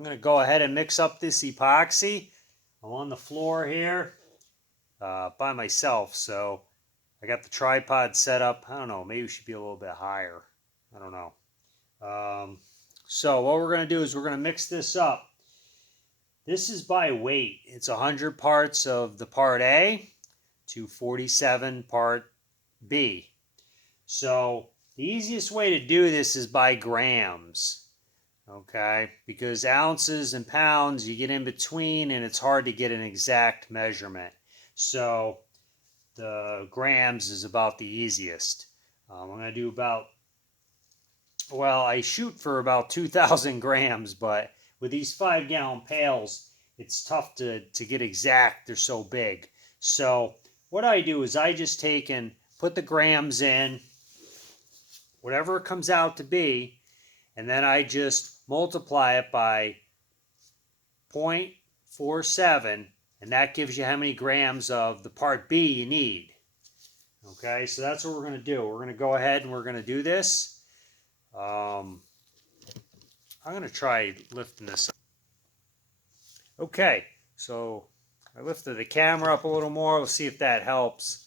I'm going to go ahead and mix up this epoxy. I'm on the floor here by myself, so I got the tripod set up. I don't know, maybe it should be a little bit higher. I don't know. So what we're going to do is we're going to mix this up. This is by weight. It's 100 parts of the part A to 47 part B. So the easiest way to do this is by grams. Okay, because ounces and pounds you get in between and it's hard to get an exact measurement. So the grams is about the easiest. I'm going to do about, well, I shoot for about 2,000 grams, but with these 5-gallon pails, it's tough to get exact. They're so big. So what I do is I just take and put the grams in, whatever it comes out to be, and then I just multiply it by 0.47, and that gives you how many grams of the part B you need. Okay, so that's what we're going to do. We're going to go ahead and we're going to do this. I'm going to try lifting this up. Okay, so I lifted the camera up a little more. Let's see if that helps.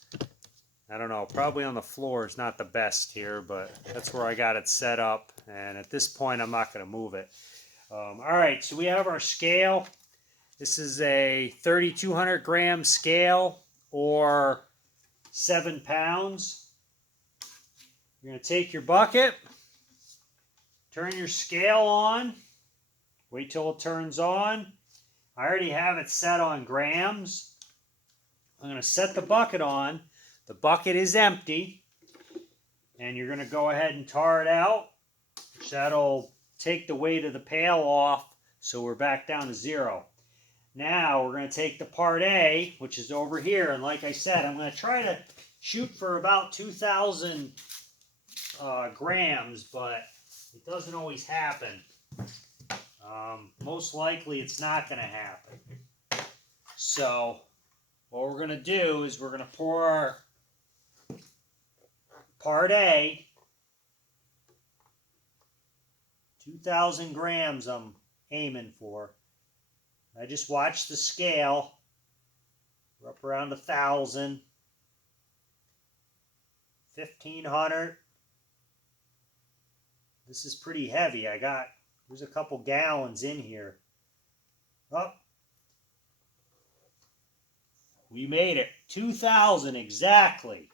I don't know, probably on the floor is not the best here, but that's where I got it set up. And at this point, I'm not going to move it. All right, so we have our scale. This is a 3,200 gram scale, or 7 pounds. You're going to take your bucket, turn your scale on, wait till it turns on. I already have it set on grams. I'm going to set the bucket on. The bucket is empty, and you're going to go ahead and tar it out. That'll take the weight of the pail off, so we're back down to 0. Now we're going to take the part A, which is over here, and like I said, I'm going to try to shoot for about 2,000 grams, but it doesn't always happen. Most likely it's not going to happen. So what we're going to do is we're going to pour our part A, 2,000 grams I'm aiming for. I just watched the scale. We're up around 1,000, 1,500. This is pretty heavy. There's a couple gallons in here. Oh, we made it. 2,000 exactly.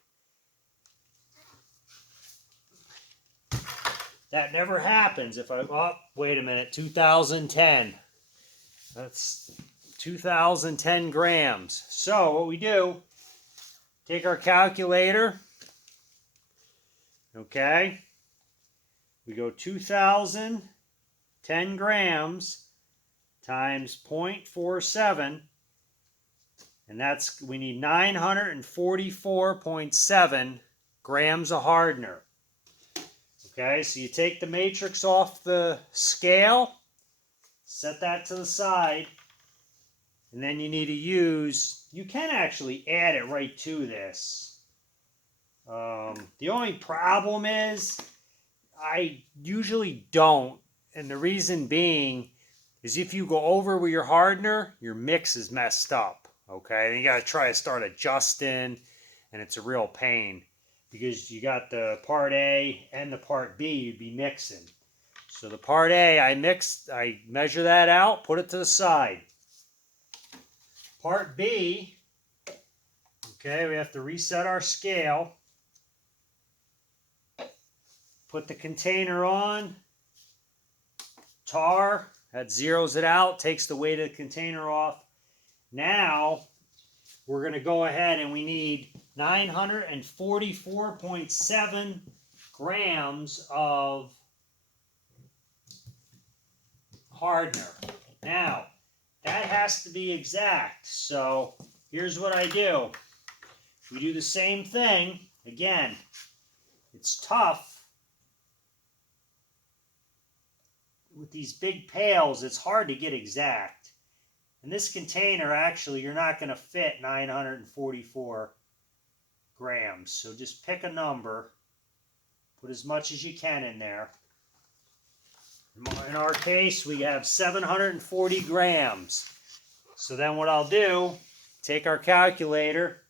That never happens if I, oh, wait a minute, 2010. That's 2010 grams. So what we do, take our calculator, okay, we go 2,010 grams times 0.47, and that's, we need 944.7 grams of hardener. Okay, so you take the matrix off the scale, set that to the side, and then you need to use, you can actually add it right to this. The only problem is, I usually don't, and the reason being is if you go over with your hardener, your mix is messed up, okay? And you got to try to start adjusting, and it's a real pain, because you got the part A and the part B you'd be mixing. So the part A, I measure that out, put it to the side. Part B, okay, we have to reset our scale. Put the container on. Tar, that zeroes it out, takes the weight of the container off. Now, we're going to go ahead and we need 944.7 grams of hardener. Now, that has to be exact. So, here's what I do. We do the same thing. Again, it's tough. With these big pails, it's hard to get exact. In this container, actually, you're not going to fit 944 grams. So just pick a number. Put as much as you can in there. In our case, we have 740 grams. So then what I'll do, take our calculator,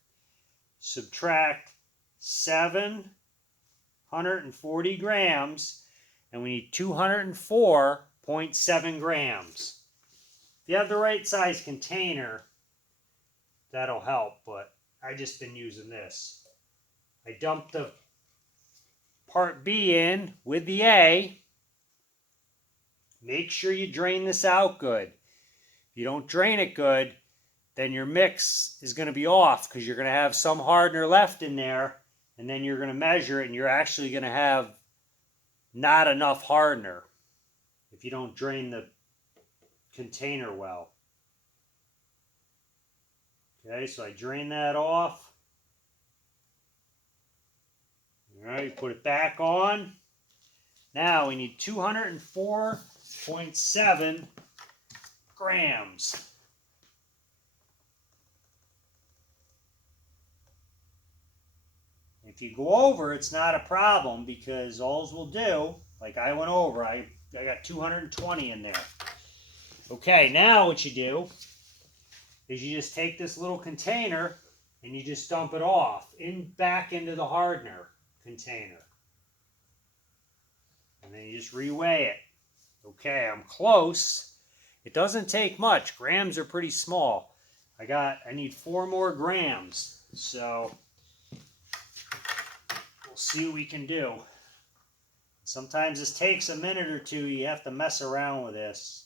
subtract 740 grams, and we need 204.7 grams. If you have the right size container, that'll help, but I just been using this. I dumped the part B in with the A. Make sure you drain this out good. If you don't drain it good, then your mix is going to be off because you're going to have some hardener left in there, and then you're going to measure it and you're actually going to have not enough hardener if you don't drain the container well. Okay, so I drain that off. All right, put it back on. Now we need 204.7 grams. If you go over, it's not a problem because all we'll do, like I went over, I got 220 in there. Okay, now what you do is you just take this little container and you just dump it off back into the hardener container. And then you just reweigh it. Okay, I'm close. It doesn't take much. Grams are pretty small. I need 4 more grams. So we'll see what we can do. Sometimes this takes a minute or two. You have to mess around with this.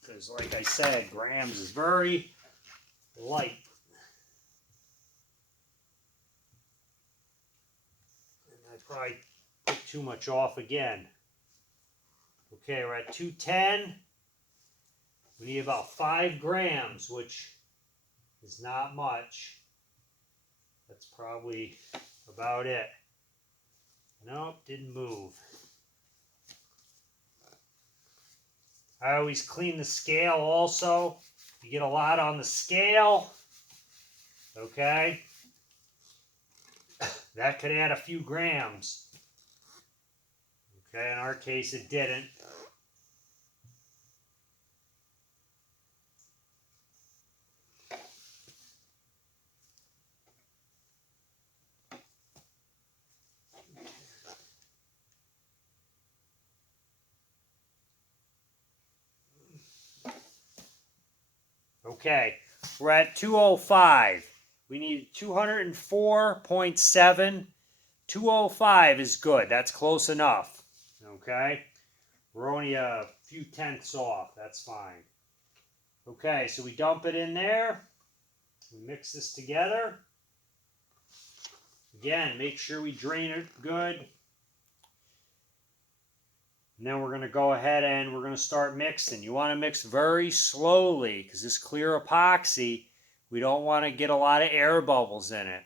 Because like I said, grams is very light. Probably put too much off again. Okay, we're at 210. We need about 5 grams, which is not much. That's probably about it. Nope, didn't move. I always clean the scale also. You get a lot on the scale. Okay. That could add a few grams. Okay, in our case it didn't. Okay, we're at 205. We need 204.7. 205 is good. That's close enough. Okay? We're only a few tenths off. That's fine. Okay, so we dump it in there. We mix this together. Again, make sure we drain it good. And then we're going to go ahead and we're going to start mixing. You want to mix very slowly because this clear epoxy, we don't want to get a lot of air bubbles in it.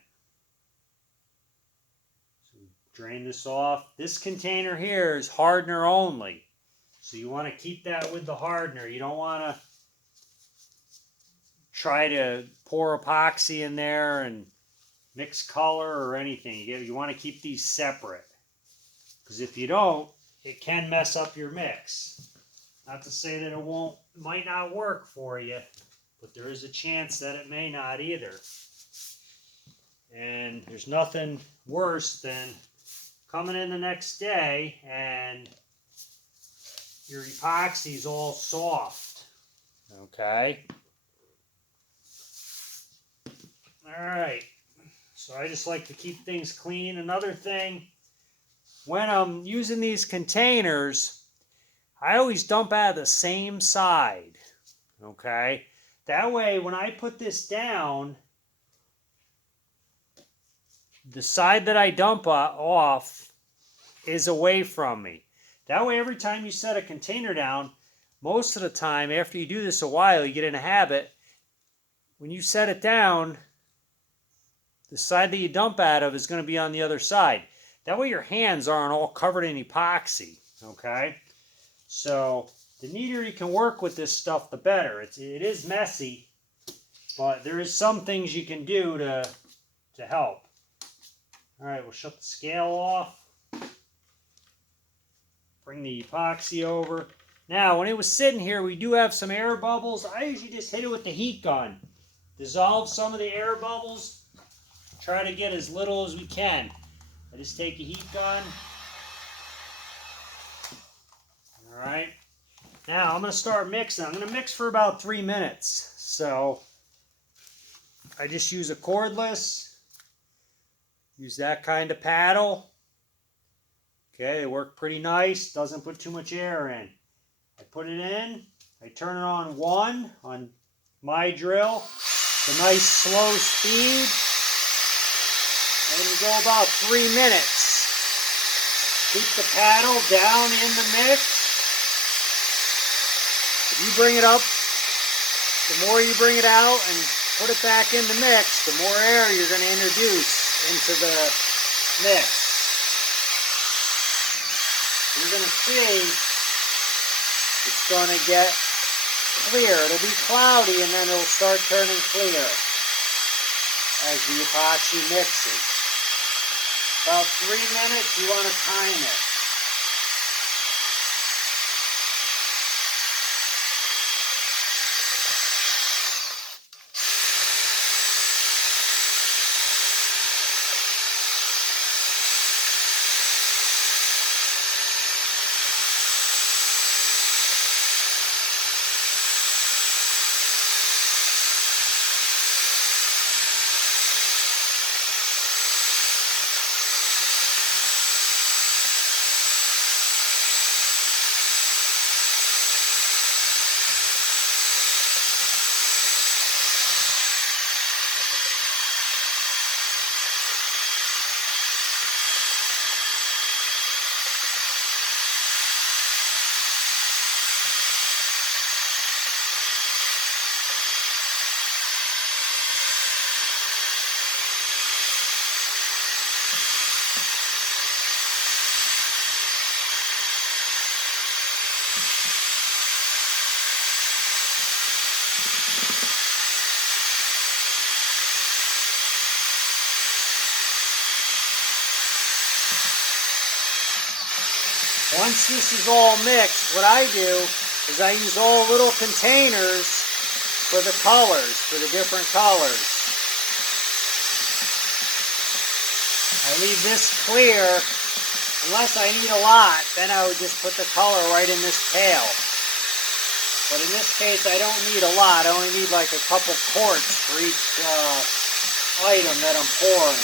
So drain this off. This container here is hardener only. So you want to keep that with the hardener. You don't want to try to pour epoxy in there and mix color or anything. You want to keep these separate. Because if you don't, it can mess up your mix. Not to say that it might not work for you, but there is a chance that it may not either. And there's nothing worse than coming in the next day and your epoxy's all soft. Okay? Alright. So I just like to keep things clean. Another thing, when I'm using these containers, I always dump out of the same side, okay? That way, when I put this down, the side that I dump off is away from me. That way, every time you set a container down, most of the time, after you do this a while, you get in a habit, when you set it down, the side that you dump out of is going to be on the other side. That way your hands aren't all covered in epoxy, okay? So the neater you can work with this stuff, the better. It is messy, but there is some things you can do to help. All right, we'll shut the scale off. Bring the epoxy over. Now, when it was sitting here, we do have some air bubbles. I usually just hit it with the heat gun. Dissolve some of the air bubbles. Try to get as little as we can. I just take a heat gun. Alright. Now, I'm going to start mixing. I'm going to mix for about 3 minutes. So, I just use a cordless. Use that kind of paddle. Okay, they work pretty nice. Doesn't put too much air in. I put it in. I turn it on 1 on my drill. It's a nice slow speed. And we go about 3 minutes. Keep the paddle down in the mix. If you bring it up, the more you bring it out and put it back in the mix, the more air you're going to introduce into the mix. You're going to see it's going to get clear. It'll be cloudy and then it'll start turning clear as the epoxy mixes. About 3 minutes, you want to time it. Once this is all mixed, what I do is I use all little containers for the colors, for the different colors. I leave this clear. Unless I need a lot, then I would just put the color right in this pail. But in this case, I don't need a lot. I only need like a couple quarts for each item that I'm pouring.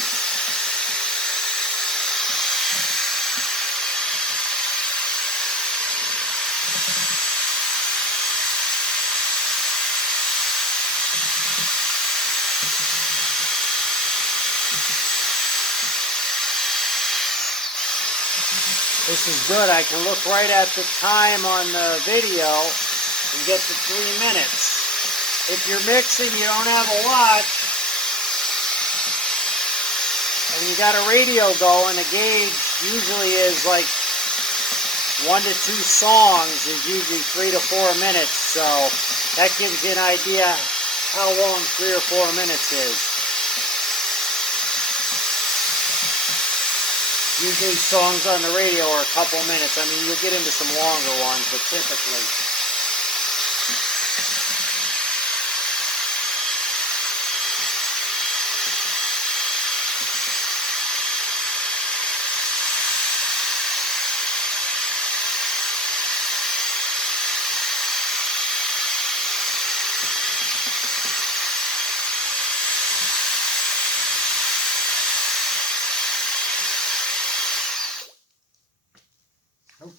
This is good. I can look right at the time on the video and get to 3 minutes. If you're mixing, you don't have a lot, and you got a radio going, the gauge usually is like 1 to 2 songs is usually 3 to 4 minutes, so that gives you an idea how long 3 or 4 minutes is. Usually songs on the radio are a couple minutes. I mean, you'll get into some longer ones, but typically.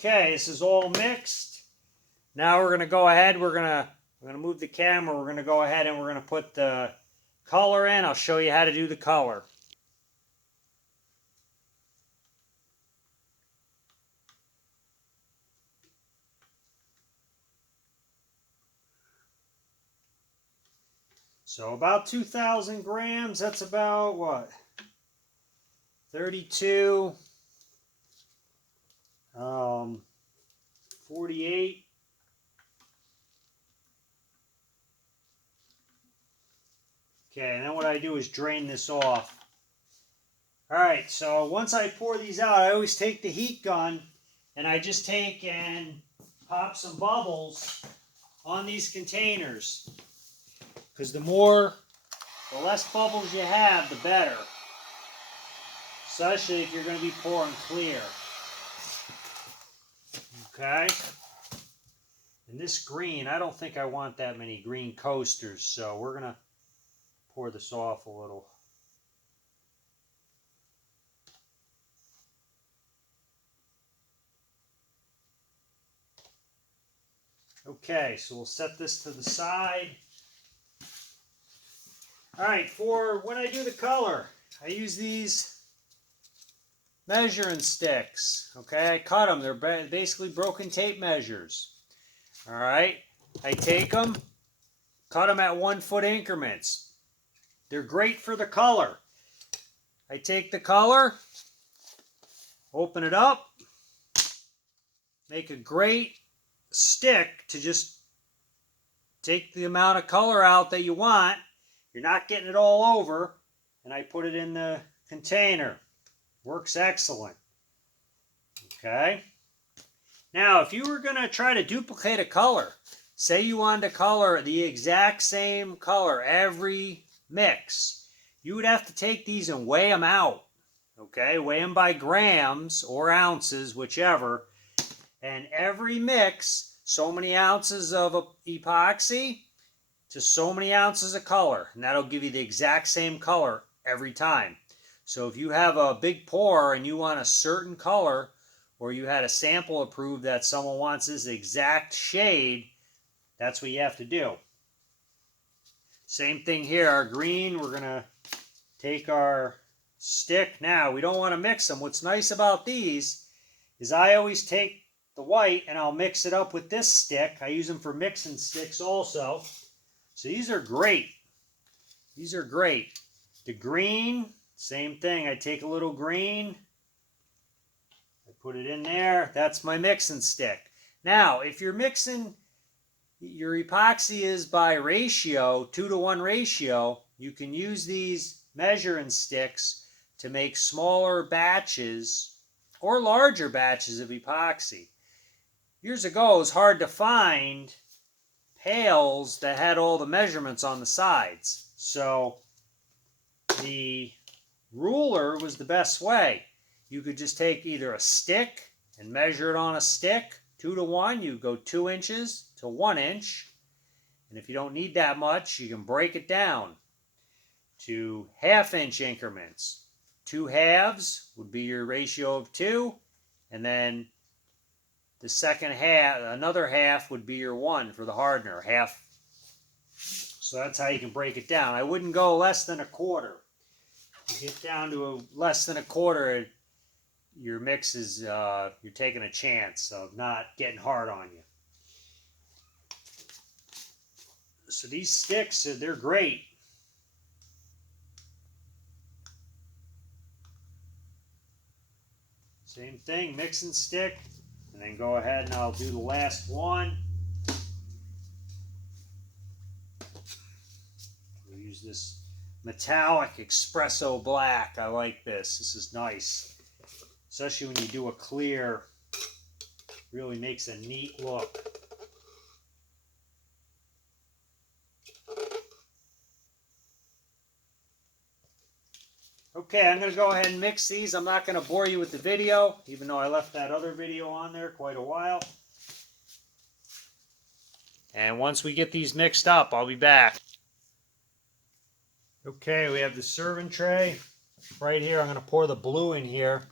Okay, this is all mixed. Now we're going to go ahead. We're going to move the camera. We're going to go ahead and we're going to put the color in. I'll show you how to do the color. So about 2,000 grams. That's about what? 32. 48. Okay, and then what I do is drain this off. Alright, so once I pour these out, I always take the heat gun and I just take and pop some bubbles on these containers. Because the less bubbles you have, the better. Especially if you're going to be pouring clear. Okay? And this green, I don't think I want that many green coasters, so we're going to pour this off a little. Okay, so we'll set this to the side. Alright, for when I do the color, I use these measuring sticks. Okay, I cut them. They're basically broken tape measures. Alright, I take them, cut them at 1 foot increments. They're great for the color. I take the color, open it up, make a great stick to just take the amount of color out that you want. You're not getting it all over, and I put it in the container. Works excellent. Okay. Now, if you were going to try to duplicate a color, say you wanted to color the exact same color every mix, you would have to take these and weigh them out. Okay, weigh them by grams or ounces, whichever. And every mix, so many ounces of epoxy to so many ounces of color. And that'll give you the exact same color every time. So if you have a big pour and you want a certain color, or you had a sample approved that someone wants this exact shade, that's what you have to do. Same thing here, our green, we're going to take our stick. Now, we don't want to mix them. What's nice about these is I always take the white and I'll mix it up with this stick. I use them for mixing sticks also. So these are great. These are great. The green, same thing. I take a little green. I put it in there. That's my mixing stick. Now, if you're mixing, your epoxy is by ratio, 2-to-1 ratio, you can use these measuring sticks to make smaller batches or larger batches of epoxy. Years ago, it was hard to find pails that had all the measurements on the sides. So the ruler was the best way. You could just take either a stick and measure it on a stick, 2-to-1. You go 2 inches to 1 inch. And if you don't need that much, you can break it down to 1/2 inch increments. 2 halves would be your ratio of 2. And then the second half, another half would be your 1 for the hardener, half. So that's how you can break it down. I wouldn't go less than 1/4. You get down to less than 1/4, your mix is, you're taking a chance of not getting hard on you. So these sticks, they're great. Same thing, mixing stick, and then go ahead and I'll do the last one. We'll use this metallic espresso black. I like this. This is nice. Especially when you do a clear, really makes a neat look. Okay, I'm going to go ahead and mix these. I'm not going to bore you with the video, even though I left that other video on there quite a while. And once we get these mixed up, I'll be back. Okay, we have the serving tray right here. I'm going to pour the blue in here.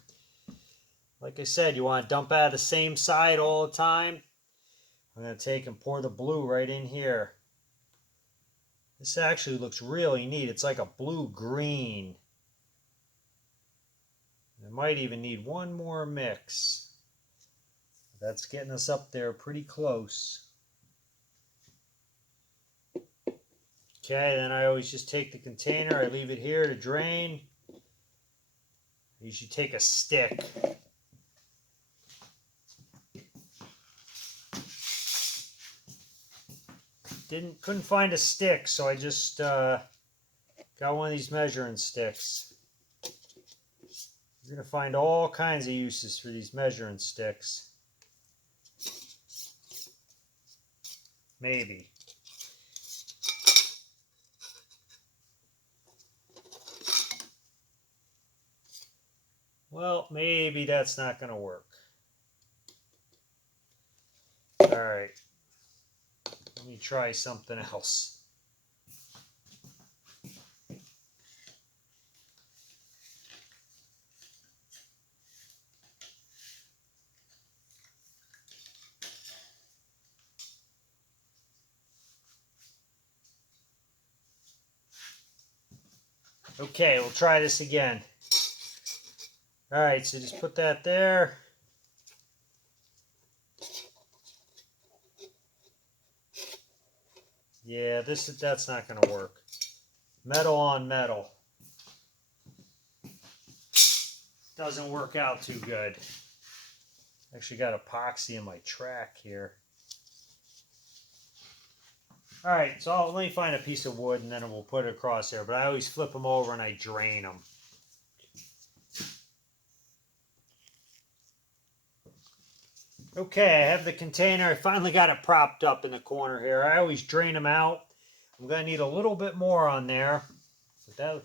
Like I said, you want to dump out of the same side all the time. I'm going to take and pour the blue right in here. This actually looks really neat. It's like a blue-green. It might even need one more mix. That's getting us up there pretty close. Okay, then I always just take the container. I leave it here to drain. You should take a stick. Couldn't find a stick, so I just got one of these measuring sticks. You're going to find all kinds of uses for these measuring sticks. Maybe. Well, maybe that's not going to work. All right. Let me try something else. Okay, we'll try this again. All right, so just put that there. Yeah, that's not going to work. Metal on metal. Doesn't work out too good. Actually got epoxy in my track here. All right, so let me find a piece of wood and then we'll put it across there. But I always flip them over and I drain them. Okay, I have the container. I finally got it propped up in the corner here. I always drain them out. I'm going to need a little bit more on there. But